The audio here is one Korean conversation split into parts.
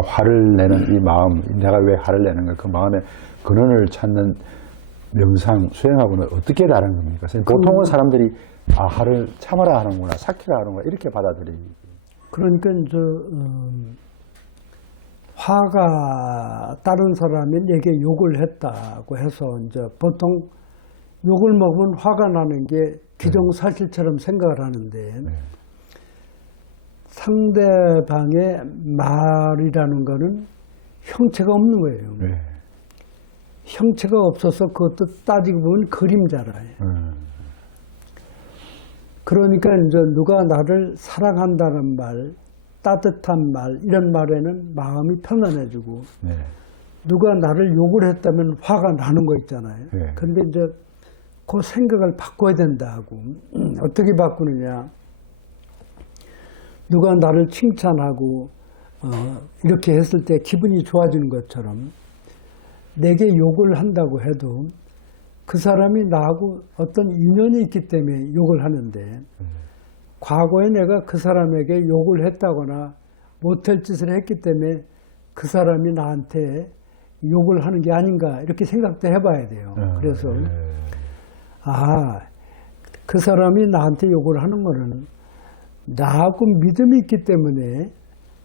내가 화를 내는 이 마음, 내가 왜 화를 내는가, 그 마음의 근원을 찾는 명상, 수행하고는 어떻게 다른 겁니까? 보통은 사람들이 화를 참아라 하는구나, 삭히라 하는구나, 이렇게 받아들이고. 그러니까 화가 다른 사람이 내게 욕을 했다고 해서 이제 보통 욕을 먹으면 화가 나는 게 기정사실처럼 생각을 하는데 상대방의 말이라는 거는 형체가 없는 거예요. 네. 형체가 없어서 그것도 따지고 보면 그림자라요. 그러니까 이제 누가 나를 사랑한다는 말, 따뜻한 말, 이런 말에는 마음이 편안해지고, 네. 누가 나를 욕을 했다면 화가 나는 거 있잖아요. 네. 그런데 이제 그 생각을 바꿔야 된다고. 어떻게 바꾸느냐. 누가 나를 칭찬하고, 이렇게 했을 때 기분이 좋아지는 것처럼, 내게 욕을 한다고 해도 그 사람이 나하고 어떤 인연이 있기 때문에 욕을 하는데, 과거에 내가 그 사람에게 욕을 했다거나 못할 짓을 했기 때문에 그 사람이 나한테 욕을 하는 게 아닌가, 이렇게 생각도 해봐야 돼요. 그래서 그 사람이 나한테 욕을 하는 거는 나하고 믿음이 있기 때문에,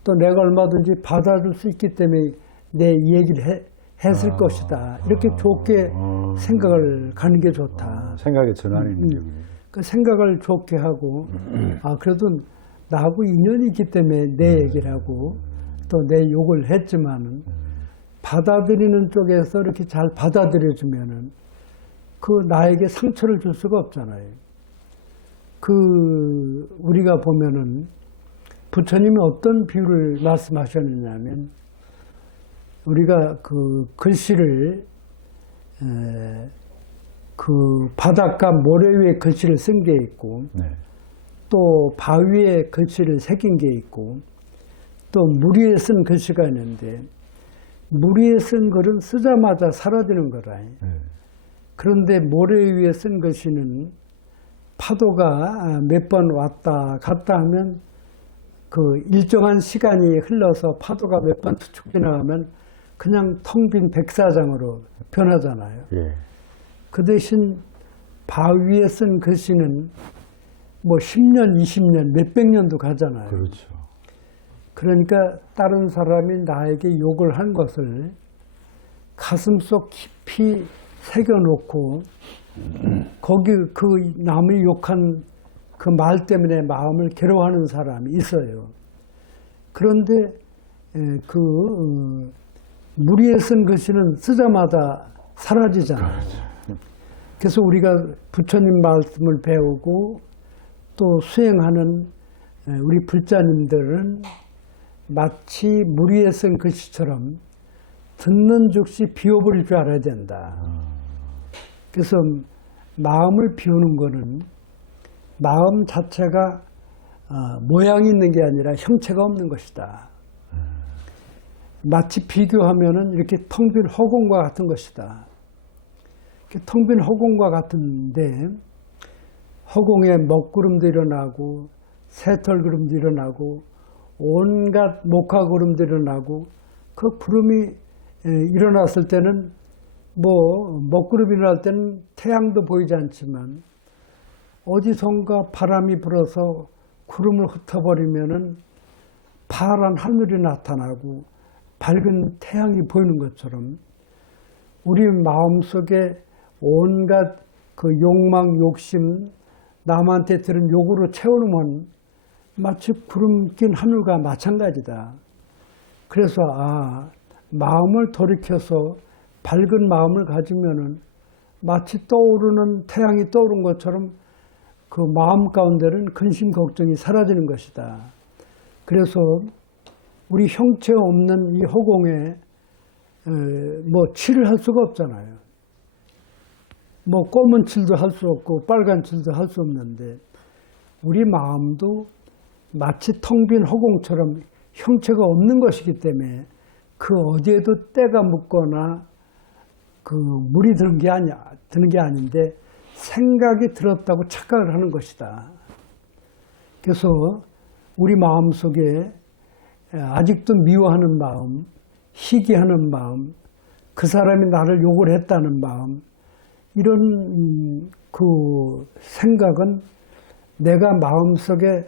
또 내가 얼마든지 받아줄 수 있기 때문에 내 얘기를 했을 것이다, 이렇게 좋게 생각을 가는 게 좋다. 생각의 전환이 있는 게. 그 생각을 좋게 하고, 그래도 나하고 인연이 있기 때문에 내 얘기를 하고 또 내 욕을 했지만은 받아들이는 쪽에서 이렇게 잘 받아들여주면은 그 나에게 상처를 줄 수가 없잖아요. 우리가 보면은 부처님이 어떤 비유를 말씀하셨느냐면, 우리가 그 글씨를 그 바닷가 모래 위에 글씨를 쓴 게 있고, 또 바위에 글씨를 새긴 게 있고, 또 물 위에 쓴 글씨가 있는데, 물 위에 쓴 글은 쓰자마자 사라지는 거라. 그런데 모래 위에 쓴 글씨는 파도가 몇 번 왔다 갔다 하면 그 일정한 시간이 흘러서 파도가 몇 번 툭툭 지나가면 그냥 텅 빈 백사장으로 변하잖아요. 그 대신 바위에 쓴 글씨는 뭐 10년, 20년, 몇백 년도 가잖아요. 그렇죠. 그러니까 다른 사람이 나에게 욕을 한 것을 가슴속 깊이 새겨놓고 거기 그 남이 욕한 그 말 때문에 마음을 괴로워하는 사람이 있어요. 그런데 물 위에 쓴 글씨는 쓰자마자 사라지잖아요. 그래서 우리가 부처님 말씀을 배우고 또 수행하는 우리 불자님들은 마치 물 위에 쓴 글씨처럼 듣는 즉시 비워버릴 줄 알아야 된다. 그래서 마음을 비우는 거는 마음 자체가 모양이 있는 게 아니라 형체가 없는 것이다. 마치 비교하면은 이렇게 텅 빈 허공과 같은 것이다. 텅 빈 허공과 같은데, 허공에 먹구름도 일어나고 새털구름도 일어나고 온갖 목화구름도 일어나고, 그 구름이 일어났을 때는 뭐 먹구름이 일어날 때는 태양도 보이지 않지만 어디선가 바람이 불어서 구름을 흩어버리면은 파란 하늘이 나타나고 밝은 태양이 보이는 것처럼, 우리 마음속에 온갖 그 욕망, 욕심, 남한테 들은 욕으로 채워놓으면 마치 구름 낀 하늘과 마찬가지다. 그래서 마음을 돌이켜서 밝은 마음을 가지면은 마치 떠오르는 태양이 떠오른 것처럼 그 마음 가운데는 근심 걱정이 사라지는 것이다. 그래서 우리 형체 없는 이 허공에 뭐 칠을 할 수가 없잖아요. 뭐 검은 칠도 할 수 없고 빨간 칠도 할 수 없는데, 우리 마음도 마치 텅 빈 허공처럼 형체가 없는 것이기 때문에 그 어디에도 때가 묻거나 그 물이 드는 게 아닌데 생각이 들었다고 착각을 하는 것이다. 그래서 우리 마음속에 아직도 미워하는 마음, 시기하는 마음, 그 사람이 나를 욕을 했다는 마음, 이런 그 생각은 내가 마음속에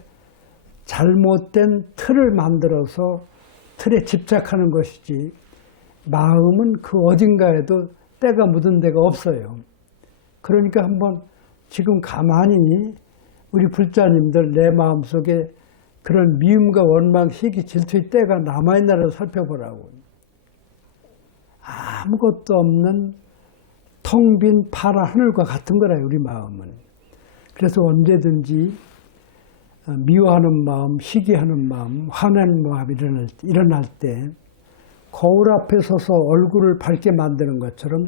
잘못된 틀을 만들어서 틀에 집착하는 것이지, 마음은 그 어딘가에도 때가 묻은 데가 없어요. 그러니까 한번 지금 가만히 우리 불자님들 내 마음속에 그런 미움과 원망, 시기, 질투의 때가 남아있나를 살펴보라고. 아무것도 없는 텅 빈 파란 하늘과 같은 거라요, 우리 마음은. 그래서 언제든지 미워하는 마음, 시기하는 마음, 화나는 마음이 일어날 때 거울 앞에 서서 얼굴을 밝게 만드는 것처럼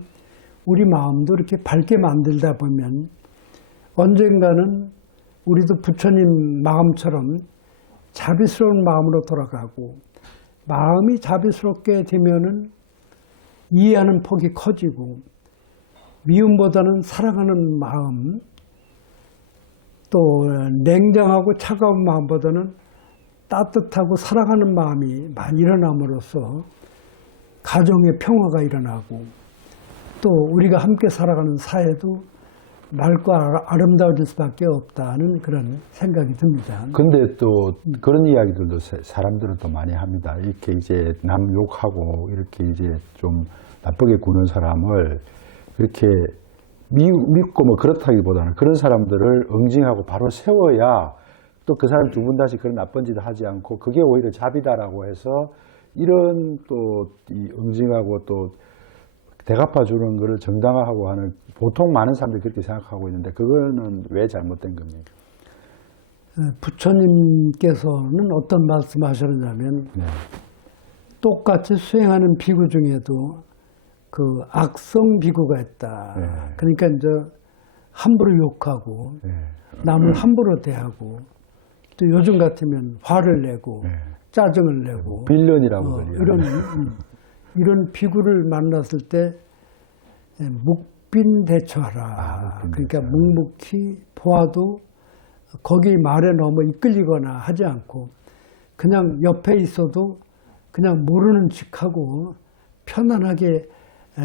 우리 마음도 이렇게 밝게 만들다 보면 언젠가는 우리도 부처님 마음처럼 자비스러운 마음으로 돌아가고, 마음이 자비스럽게 되면은 이해하는 폭이 커지고, 미움보다는 사랑하는 마음, 또 냉정하고 차가운 마음보다는 따뜻하고 사랑하는 마음이 많이 일어남으로써 가정의 평화가 일어나고, 또 우리가 함께 살아가는 사회도 맑고 아름다워질 수밖에 없다는 그런 생각이 듭니다. 근데 또 그런 이야기들도 사람들은 또 많이 합니다. 이렇게 이제 남 욕하고 이렇게 이제 좀 나쁘게 구는 사람을 이렇게 믿고 뭐 그렇다기보다는 그런 사람들을 응징하고 바로 세워야 또 그 사람 두 번 다시 그런 나쁜 짓을 하지 않고, 그게 오히려 자비다라고 해서 이런 또 이 응징하고 또 대갚아 주는 것을 정당화하고 하는, 보통 많은 사람들이 그렇게 생각하고 있는데 그거는 왜 잘못된 겁니까? 부처님께서는 어떤 말씀하셨냐면, 네. 똑같이 수행하는 비구 중에도 그 악성 비구가 있다. 네. 그러니까 이제 함부로 욕하고, 네. 남을 함부로 대하고, 또 요즘 같으면 화를 내고, 네. 짜증을 내고, 빌런이라고 그래요. 이런 비구를 만났을 때 묵빈대처하라. 그러니까 묵묵히 보아도 거기 말에 너무 이끌리거나 하지 않고, 그냥 옆에 있어도 그냥 모르는 척하고 편안하게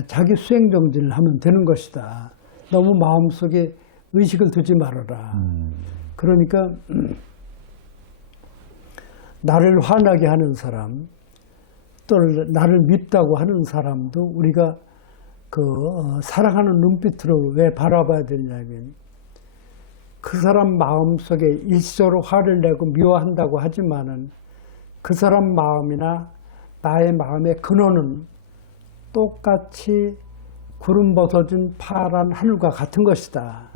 자기 수행 정진을 하면 되는 것이다. 너무 마음속에 의식을 두지 말아라. 그러니까 나를 화나게 하는 사람, 또 나를 밉다고 하는 사람도 우리가 그 사랑하는 눈빛으로 왜 바라봐야 되냐면, 그 사람 마음속에 일시적으로 화를 내고 미워한다고 하지만은 그 사람 마음이나 나의 마음의 근원은 똑같이 구름 벗어진 파란 하늘과 같은 것이다.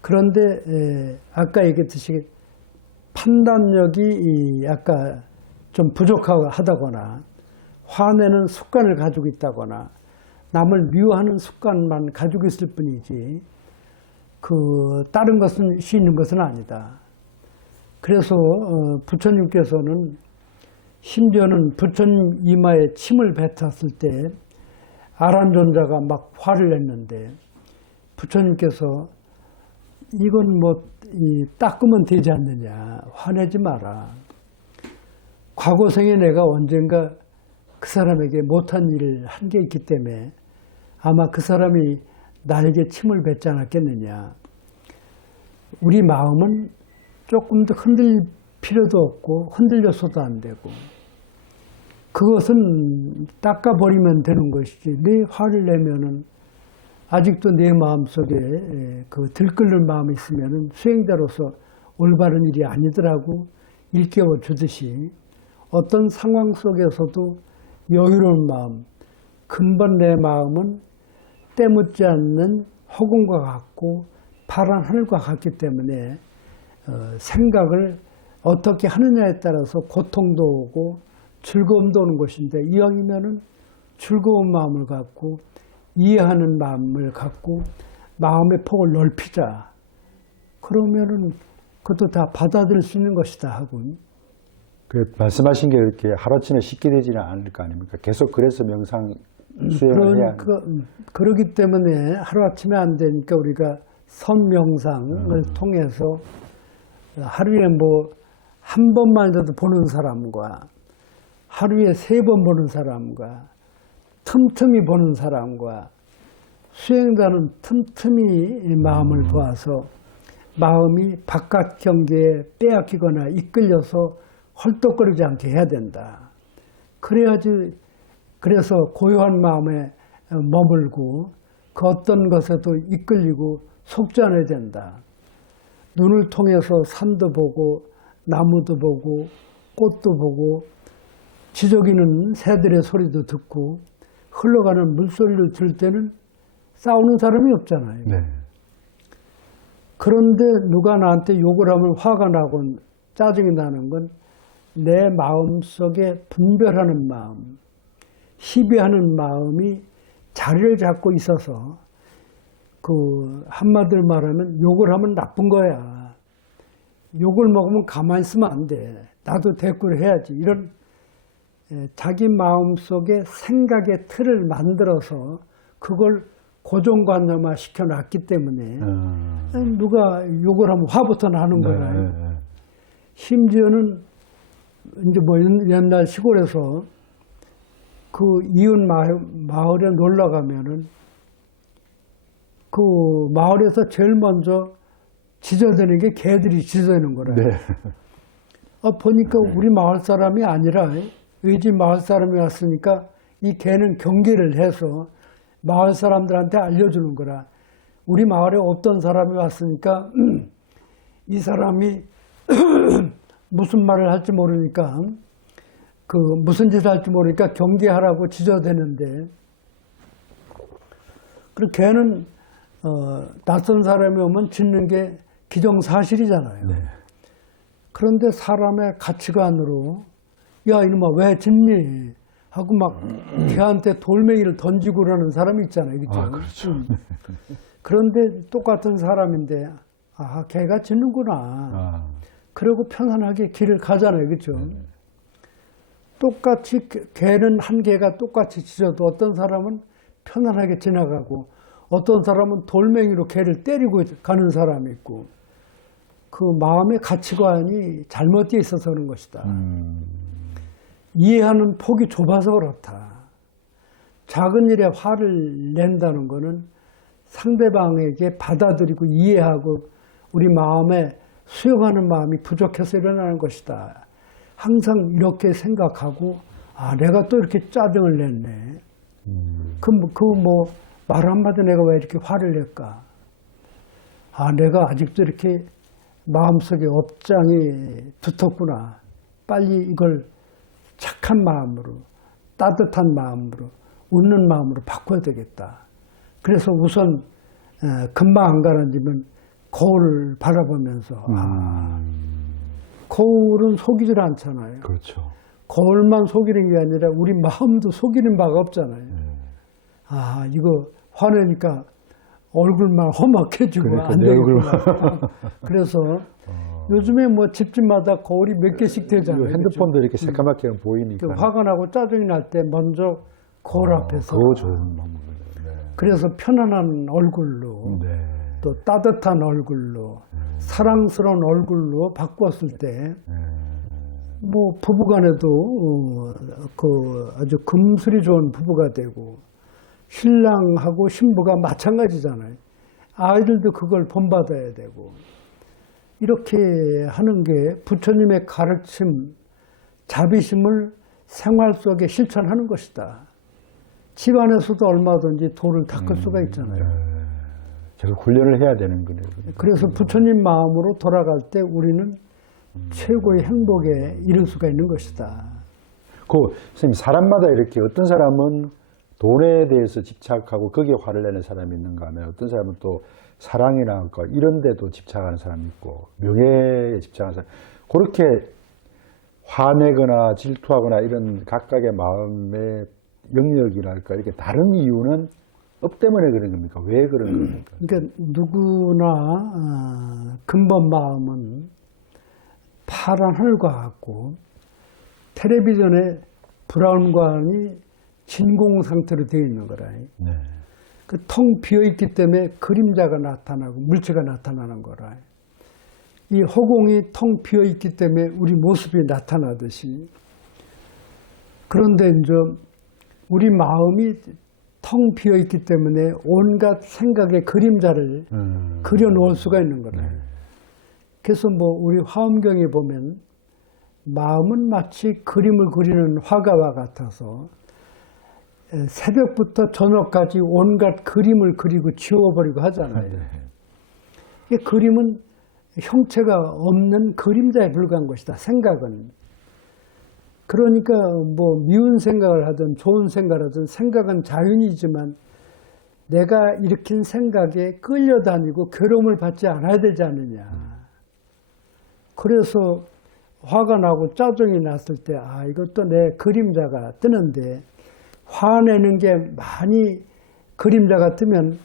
그런데 아까 얘기했듯이 판단력이 아까 좀 부족하다거나, 화내는 습관을 가지고 있다거나, 남을 미워하는 습관만 가지고 있을 뿐이지 그 다른 것은 있는 것은 아니다. 그래서 부처님께서는 심지어는 부처님 이마에 침을 뱉었을 때 아란존자가 막 화를 냈는데, 부처님께서 이건 뭐 닦으면 되지 않느냐, 화내지 마라. 과거 생에 내가 언젠가 그 사람에게 못한 일을 한 게 있기 때문에 아마 그 사람이 나에게 침을 뱉지 않았겠느냐. 우리 마음은 조금 더 흔들릴 필요도 없고 흔들려서도 안 되고, 그것은 닦아버리면 되는 것이지, 내 화를 내면은 아직도 내 마음속에 그 들끓는 마음이 있으면은 수행자로서 올바른 일이 아니더라고 일깨워 주듯이, 어떤 상황 속에서도 여유로운 마음, 근본 내 마음은 때묻지 않는 허공과 같고 파란 하늘과 같기 때문에 생각을 어떻게 하느냐에 따라서 고통도 오고 즐거움도 오는 것인데, 이왕이면은 즐거운 마음을 갖고 이해하는 마음을 갖고 마음의 폭을 넓히자. 그러면은 그것도 다 받아들일 수 있는 것이다 하고. 그 말씀하신 게 이렇게 하루아침에 쉽게 되지는 않을 거 아닙니까? 계속 그래서 명상 수행을 해야 하는. 그러기 때문에 하루아침에 안 되니까 우리가 선명상을 통해서 하루에 뭐 한 번만이라도 보는 사람과 하루에 3번 보는 사람과 틈틈이 보는 사람과 수행자는 틈틈이 마음을 보아서 마음이 바깥 경계에 빼앗기거나 이끌려서 헐떡거리지 않게 해야 된다. 그래야지, 그래서 고요한 마음에 머물고 그 어떤 것에도 이끌리고 속지 않아야 된다. 눈을 통해서 산도 보고 나무도 보고 꽃도 보고 지저귀는 새들의 소리도 듣고 흘러가는 물소리를 들을 때는 싸우는 사람이 없잖아요. 네. 그런데 누가 나한테 욕을 하면 화가 나고 짜증이 나는 건 내 마음속에 분별하는 마음, 시비하는 마음이 자리를 잡고 있어서 그 한마디로 말하면 욕을 하면 나쁜 거야. 욕을 먹으면 가만히 있으면 안 돼. 나도 대꾸를 해야지. 이런 자기 마음속에 생각의 틀을 만들어서 그걸 고정관념화 시켜놨기 때문에 누가 욕을 하면 화부터 나는 거예요. 심지어는 이제 뭐 옛날 시골에서 그 이웃 마을에 놀러 가면은 그 마을에서 제일 먼저 지저대는 게 개들이 지저대는 거래요. 네. 보니까 우리 마을 사람이 아니라 의지 마을 사람이 왔으니까 이 개는 경계를 해서 마을 사람들한테 알려주는 거라. 우리 마을에 없던 사람이 왔으니까 이 사람이 무슨 말을 할지 모르니까 그 무슨 짓을 할지 모르니까 경계하라고 지저대는데, 그리고 개는 낯선 사람이 오면 짖는 게 기정사실이잖아요. 네. 그런데 사람의 가치관으로 야 이놈아 왜 짖니? 하고 막 개한테 돌멩이를 던지고 그러는 사람이 있잖아요. 그렇죠? 아, 그렇죠. 그런데 똑같은 사람인데 개가 짖는구나. 그러고 편안하게 길을 가잖아요. 그렇죠? 똑같이 개는 한 개가 똑같이 짖어도 어떤 사람은 편안하게 지나가고 어떤 사람은 돌멩이로 개를 때리고 가는 사람이 있고, 그 마음의 가치관이 잘못되어 있어서 그런 것이다. 이해하는 폭이 좁아서 그렇다. 작은 일에 화를 낸다는 것은 상대방에게 받아들이고 이해하고 우리 마음에 수용하는 마음이 부족해서 일어나는 것이다. 항상 이렇게 생각하고 내가 또 이렇게 짜증을 냈네. 말 한마디 내가 왜 이렇게 화를 낼까? 내가 아직도 이렇게 마음속에 업장이 두텁구나. 빨리 이걸 착한 마음으로, 따뜻한 마음으로, 웃는 마음으로 바꿔야 되겠다. 그래서 우선 금방 안 가라앉으면 거울을 바라보면서 거울은 속이질 않잖아요. 그렇죠. 거울만 속이는 게 아니라 우리 마음도 속이는 바가 없잖아요. 이거 화내니까 얼굴만 험악해지고 그러니까 안 내 되겠구나. 그래서 요즘에 뭐 집집마다 거울이 몇 개씩 되잖아요. 핸드폰도 이렇게 새까맣게 보이니까. 화가 나고 짜증이 날 때 먼저 거울 앞에서. 그거 좋은 방법이네요. 네. 그래서 편안한 얼굴로, 네. 또 따뜻한 얼굴로, 사랑스러운 얼굴로 바꿨을 때, 뭐 부부간에도 아주 금슬이 좋은 부부가 되고, 신랑하고 신부가 마찬가지잖아요. 아이들도 그걸 본받아야 되고, 이렇게 하는 게 부처님의 가르침, 자비심을 생활 속에 실천하는 것이다. 집안에서도 얼마든지 돌을 닦을 수가 있잖아요. 계속 훈련을 해야 되는 거네요. 그래서 부처님 마음으로 돌아갈 때 우리는 최고의 행복에 이를 수가 있는 것이다. 선생님, 사람마다 이렇게 어떤 사람은 돈에 대해서 집착하고 거기에 화를 내는 사람이 있는가 하면 어떤 사람은 또 사랑이나 이런 데도 집착하는 사람이 있고 명예에 집착하는 사람, 그렇게 화내거나 질투하거나 이런 각각의 마음의 영역이랄까 이렇게 다른 이유는 업 때문에 그런 겁니까? 왜 그런 겁니까? 그러니까 누구나 근본 마음은 파란 하늘과 같고 텔레비전에 브라운관이 진공 상태로 되어 있는 거라. 네. 그 텅 비어 있기 때문에 그림자가 나타나고 물체가 나타나는 거라. 이 허공이 텅 비어 있기 때문에 우리 모습이 나타나듯이 그런데 이제 우리 마음이 텅 비어 있기 때문에 온갖 생각의 그림자를 그려놓을 수가 있는 거예요. 네. 그래서 뭐 우리 화엄경에 보면 마음은 마치 그림을 그리는 화가와 같아서 새벽부터 저녁까지 온갖 그림을 그리고 지워버리고 하잖아요. 네. 이 그림은 형체가 없는 그림자에 불과한 것이다. 생각은. 그러니까 뭐 미운 생각을 하든 좋은 생각을 하든 생각은 자연이지만 내가 일으킨 생각에 끌려다니고 괴로움을 받지 않아야 되지 않느냐. 그래서 화가 나고 짜증이 났을 때 아 이것도 내 그림자가 뜨는데 화내는 게 많이 그림자가 뜨면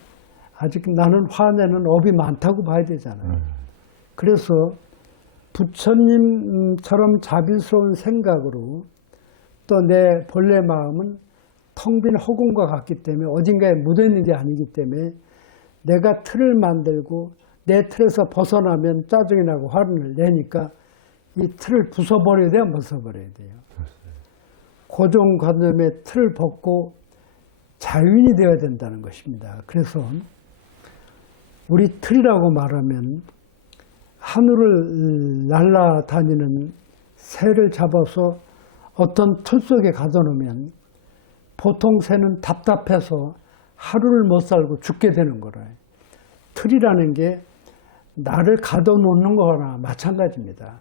아직 나는 화내는 업이 많다고 봐야 되잖아요. 그래서 부처님처럼 자비스러운 생각으로 또 내 본래 마음은 텅 빈 허공과 같기 때문에 어딘가에 묻어있는 게 아니기 때문에 내가 틀을 만들고 내 틀에서 벗어나면 짜증이 나고 화를 내니까 이 틀을 부숴버려야 돼요? 벗어버려야 돼요? 고정관념의 틀을 벗고 자유인이 되어야 된다는 것입니다. 그래서 우리 틀이라고 말하면 하늘을 날아다니는 새를 잡아서 어떤 틀 속에 가둬놓으면 보통 새는 답답해서 하루를 못 살고 죽게 되는 거라요. 틀이라는 게 나를 가둬놓는 거나 마찬가지입니다.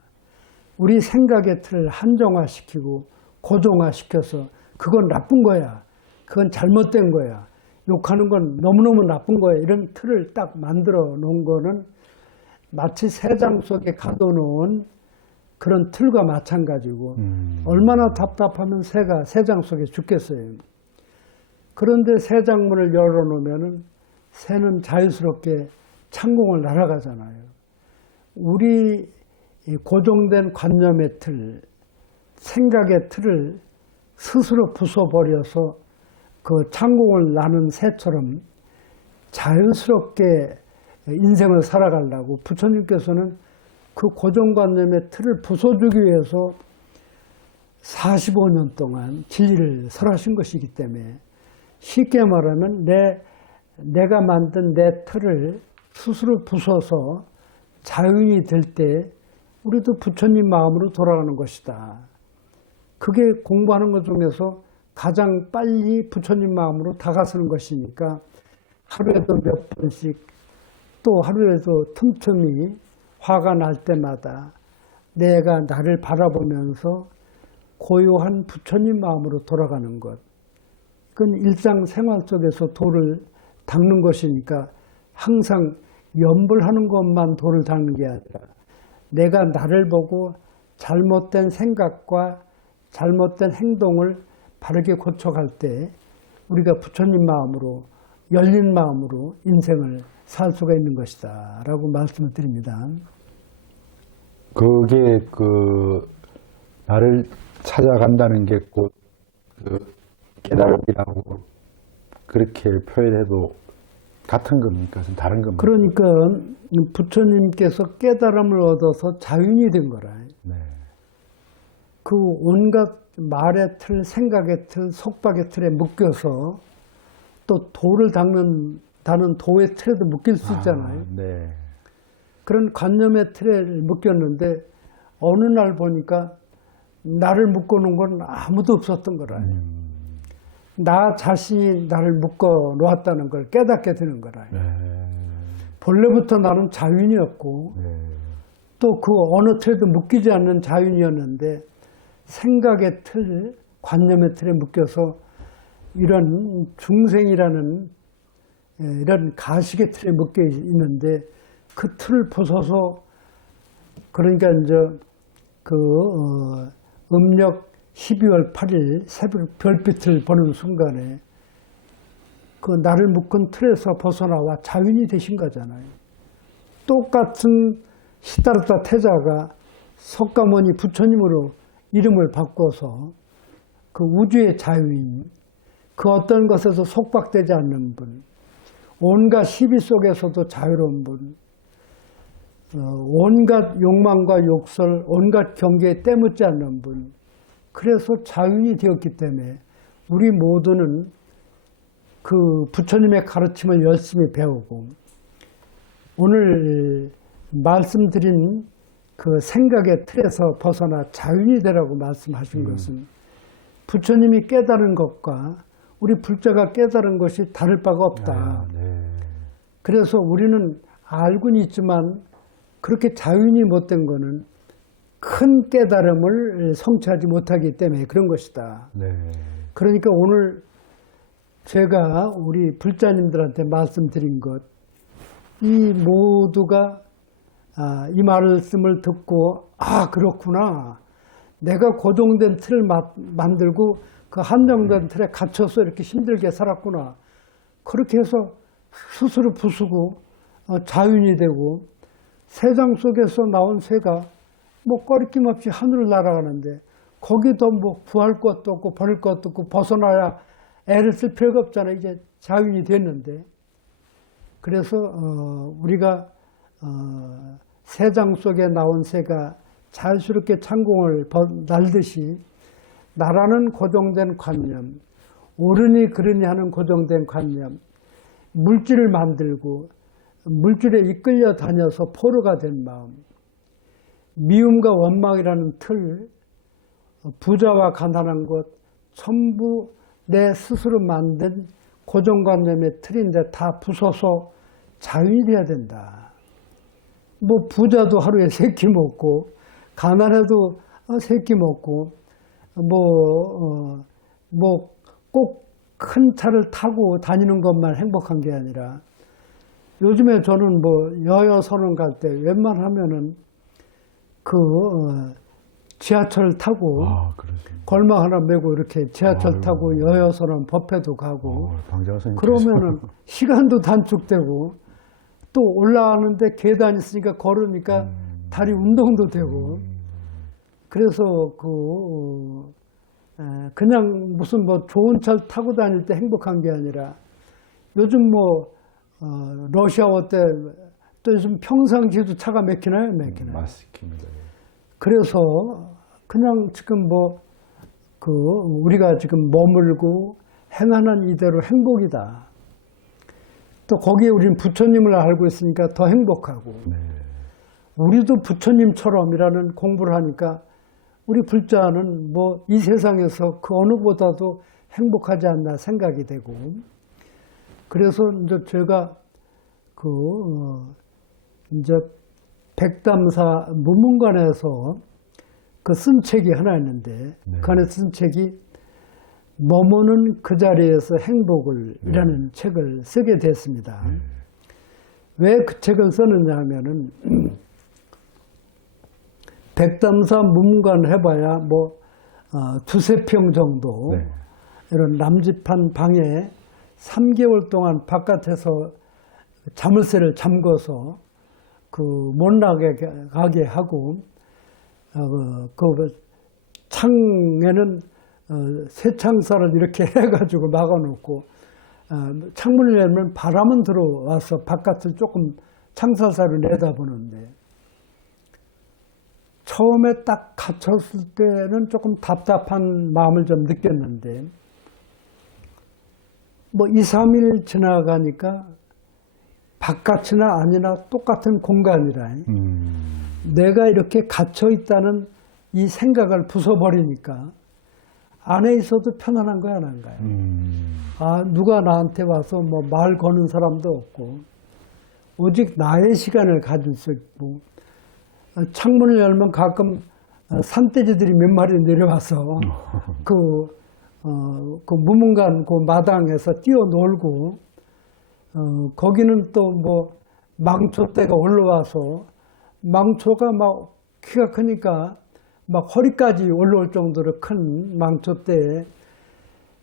우리 생각의 틀을 한정화시키고 고정화시켜서 그건 나쁜 거야. 그건 잘못된 거야. 욕하는 건 너무너무 나쁜 거야. 이런 틀을 딱 만들어 놓은 거는 마치 새장 속에 가둬놓은 그런 틀과 마찬가지고 얼마나 답답하면 새가 새장 속에 죽겠어요. 그런데 새장문을 열어놓으면 새는 자유스럽게 창공을 날아가잖아요. 우리 고정된 관념의 틀, 생각의 틀을 스스로 부숴버려서 그 창공을 나는 새처럼 자연스럽게 인생을 살아가려고 부처님께서는 그 고정관념의 틀을 부숴주기 위해서 45년 동안 진리를 설하신 것이기 때문에 쉽게 말하면 내가 만든 내 틀을 스스로 부숴서 자유인이 될 때 우리도 부처님 마음으로 돌아가는 것이다. 그게 공부하는 것 중에서 가장 빨리 부처님 마음으로 다가서는 것이니까 하루에도 몇 번씩 또 하루에도 틈틈이 화가 날 때마다 내가 나를 바라보면서 고요한 부처님 마음으로 돌아가는 것. 그건 일상생활 속에서 도를 닦는 것이니까 항상 염불하는 것만 도를 닦는 게 아니라 내가 나를 보고 잘못된 생각과 잘못된 행동을 바르게 고쳐갈 때 우리가 부처님 마음으로 열린 마음으로 인생을 살 수가 있는 것이다 라고 말씀을 드립니다. 그게 나를 찾아간다는 게 곧 깨달음이라고 그렇게 표현해도 같은 겁니까? 다른 겁니까? 그러니까 부처님께서 깨달음을 얻어서 자유인이 된 거라. 네. 그 온갖 말의 틀, 생각의 틀, 속박의 틀에 묶여서 또 도를 닦는 도의 틀에도 묶일 수 있잖아요. 네. 그런 관념의 틀에 묶였는데 어느 날 보니까 나를 묶어놓은 건 아무도 없었던 거라. 나 자신이 나를 묶어 놓았다는 걸 깨닫게 되는 거라. 네. 본래부터 나는 자유인이었고 네. 또 그 어느 틀에도 묶이지 않는 자유인이었는데 생각의 틀, 관념의 틀에 묶여서 이런 중생이라는 이런 가식의 틀에 묶여 있는데 그 틀을 부숴서 그러니까 이제 음력 12월 8일 새벽 별빛을 보는 순간에 그 나를 묶은 틀에서 벗어나와 자유인이 되신 거잖아요. 똑같은 시다르타 태자가 석가모니 부처님으로 이름을 바꿔서 그 우주의 자유인, 그 어떤 것에서 속박되지 않는 분, 온갖 시비 속에서도 자유로운 분, 온갖 욕망과 욕설, 온갖 경계에 때묻지 않는 분, 그래서 자윤이 되었기 때문에 우리 모두는 그 부처님의 가르침을 열심히 배우고 오늘 말씀드린 그 생각의 틀에서 벗어나 자윤이 되라고 말씀하신 것은 부처님이 깨달은 것과 우리 불자가 깨달은 것이 다를 바가 없다. 아, 네. 그래서 우리는 알고는 있지만 그렇게 자윤이 못된 것은 큰 깨달음을 성취하지 못하기 때문에 그런 것이다. 네. 그러니까 오늘 제가 우리 불자님들한테 말씀드린 것, 이 모두가 이 말씀을 듣고 그렇구나. 내가 고정된 틀을 만들고 그 한정된 틀에 갇혀서 이렇게 힘들게 살았구나. 그렇게 해서 스스로 부수고 자윤이 되고 새장 속에서 나온 새가 뭐 꺼리낌 없이 하늘을 날아가는데 거기도 뭐 구할 것도 없고 버릴 것도 없고 벗어나야 애를 쓸 필요가 없잖아요. 이제 자윤이 됐는데. 그래서 우리가 새장 속에 나온 새가 자연스럽게 창공을 날듯이 나라는 고정된 관념, 옳으니 그르니 하는 고정된 관념, 물질을 만들고 물질에 이끌려 다녀서 포로가 된 마음, 미움과 원망이라는 틀, 부자와 가난한 것 전부 내 스스로 만든 고정관념의 틀인데 다 부숴서 자윤이 돼야 된다. 뭐 부자도 하루에 3끼 먹고 가난해도 3끼 먹고 뭐 꼭 큰 차를 타고 다니는 것만 행복한 게 아니라 요즘에 저는 뭐 여여선언 갈 때 웬만하면은 그 지하철 타고 걸막 하나 메고 이렇게 지하철 타고 여여선언 법회도 가고 그러면은 시간도 단축되고 또 올라가는데 계단 있으니까 걸으니까 다리 운동도 되고 그래서 그냥 무슨 뭐 좋은 차를 타고 다닐 때 행복한 게 아니라 요즘 뭐 러시아워 때 또 요즘 평상시에도 차가 막히나요? 맞습니다. 그래서 그냥 지금 우리가 지금 머물고 행하는 이대로 행복이다. 또 거기에 우리는 부처님을 알고 있으니까 더 행복하고 네. 우리도 부처님처럼이라는 공부를 하니까 우리 불자는 뭐 이 세상에서 그 어느보다도 행복하지 않나 생각이 되고 그래서 이제 제가 이제 백담사 무문관에서 그 쓴 책이 하나 있는데 그 안에 쓴 책이 머무는 그 자리에서 행복을 이라는 책을 쓰게 됐습니다. 왜 그 책을 썼느냐 하면은 백담사 무문관 해봐야 뭐 2~3평 정도 이런 남집한 방에 3개월 동안 바깥에서 자물쇠를 잠궈서 못 나가게 하고 그 창에는 쇠창살을 이렇게 해가지고 막아놓고 창문을 열면 바람은 들어와서 바깥을 조금 창살살을 내다보는데 처음에 딱 갇혔을 때는 조금 답답한 마음을 좀 느꼈는데 뭐 2~3일 지나가니까 바깥이나 아니나 똑같은 공간이라 내가 이렇게 갇혀 있다는 이 생각을 부숴버리니까 안에 있어도 편안한 거야, 안 한가요? 누가 나한테 와서 뭐 말 거는 사람도 없고 오직 나의 시간을 가질 수 있고 창문을 열면 가끔 산돼지들이 몇 마리 내려와서 그 무문관 그 마당에서 뛰어놀고 거기는 또 뭐 망초떼가 올라와서 망초가 막 키가 크니까 막 허리까지 올라올 정도로 큰 망초떼에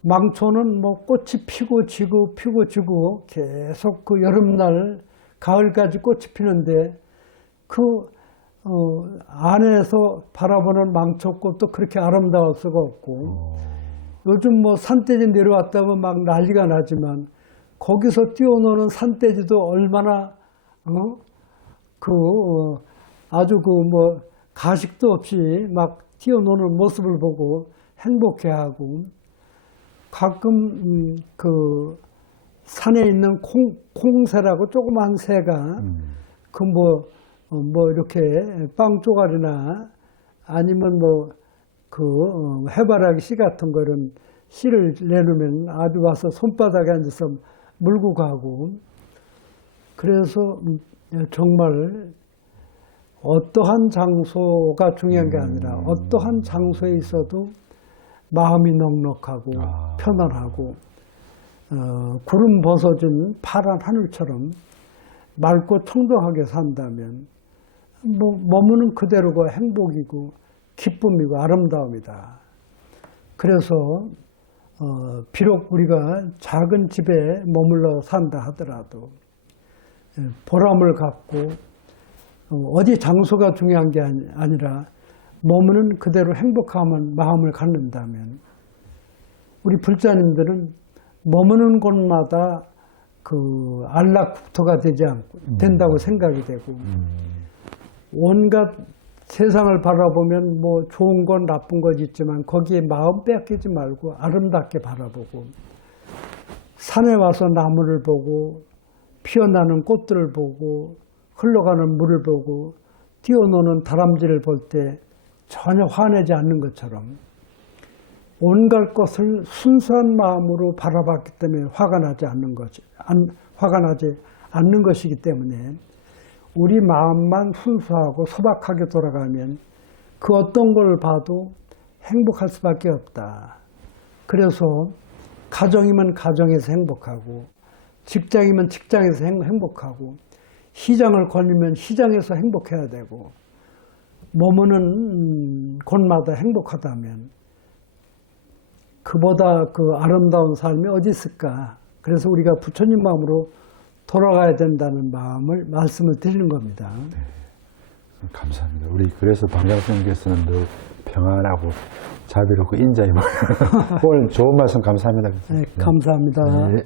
망초는 뭐 꽃이 피고 지고 피고 지고 계속 그 여름날 가을까지 꽃이 피는데 그 안에서 바라보는 망초꽃도 그렇게 아름다울 수가 없고 요즘 뭐 산돼지 내려왔다면 막 난리가 나지만 거기서 뛰어노는 산돼지도 얼마나 아주 뭐 가식도 없이 막 뛰어노는 모습을 보고 행복해하고 가끔 그 산에 있는 콩새라고 조그만 새가 그 뭐 이렇게 빵 쪼가리나 아니면 뭐 그 해바라기 씨 같은 거는 씨를 내놓으면 아주 와서 손바닥에 앉아서 물고 가고 그래서 정말 어떠한 장소가 중요한 게 아니라 어떠한 장소에 있어도 마음이 넉넉하고 편안하고 구름 벗어진 파란 하늘처럼 맑고 청정하게 산다면 머무는 그대로가 행복이고 기쁨이고 아름다움이다. 그래서 비록 우리가 작은 집에 머물러 산다 하더라도 보람을 갖고 어디 장소가 중요한 게 아니라 머무는 그대로 행복한 마음을 갖는다면 우리 불자님들은 머무는 곳마다 그 안락국토가 된다고 생각이 되고 온갖 세상을 바라보면 뭐 좋은 건 나쁜 건 있지만 거기에 마음 뺏기지 말고 아름답게 바라보고 산에 와서 나무를 보고 피어나는 꽃들을 보고 흘러가는 물을 보고 뛰어노는 다람쥐를 볼 때 전혀 화내지 않는 것처럼 온갖 것을 순수한 마음으로 바라봤기 때문에 화가 나지 않는 것이기 때문에 우리 마음만 순수하고 소박하게 돌아가면 그 어떤 걸 봐도 행복할 수밖에 없다. 그래서 가정이면 가정에서 행복하고 직장이면 직장에서 행복하고 시장을 걸리면 시장에서 행복해야 되고 머무는 곳마다 행복하다면 그보다 그 아름다운 삶이 어디 있을까. 그래서 우리가 부처님 마음으로 돌아가야 된다는 마음을 말씀을 드리는 겁니다. 네. 감사합니다. 우리 그래서 방장선생님께서는 늘 평안하고 자비롭고 인자이고 오늘 좋은 말씀 감사합니다. 네, 감사합니다. 네.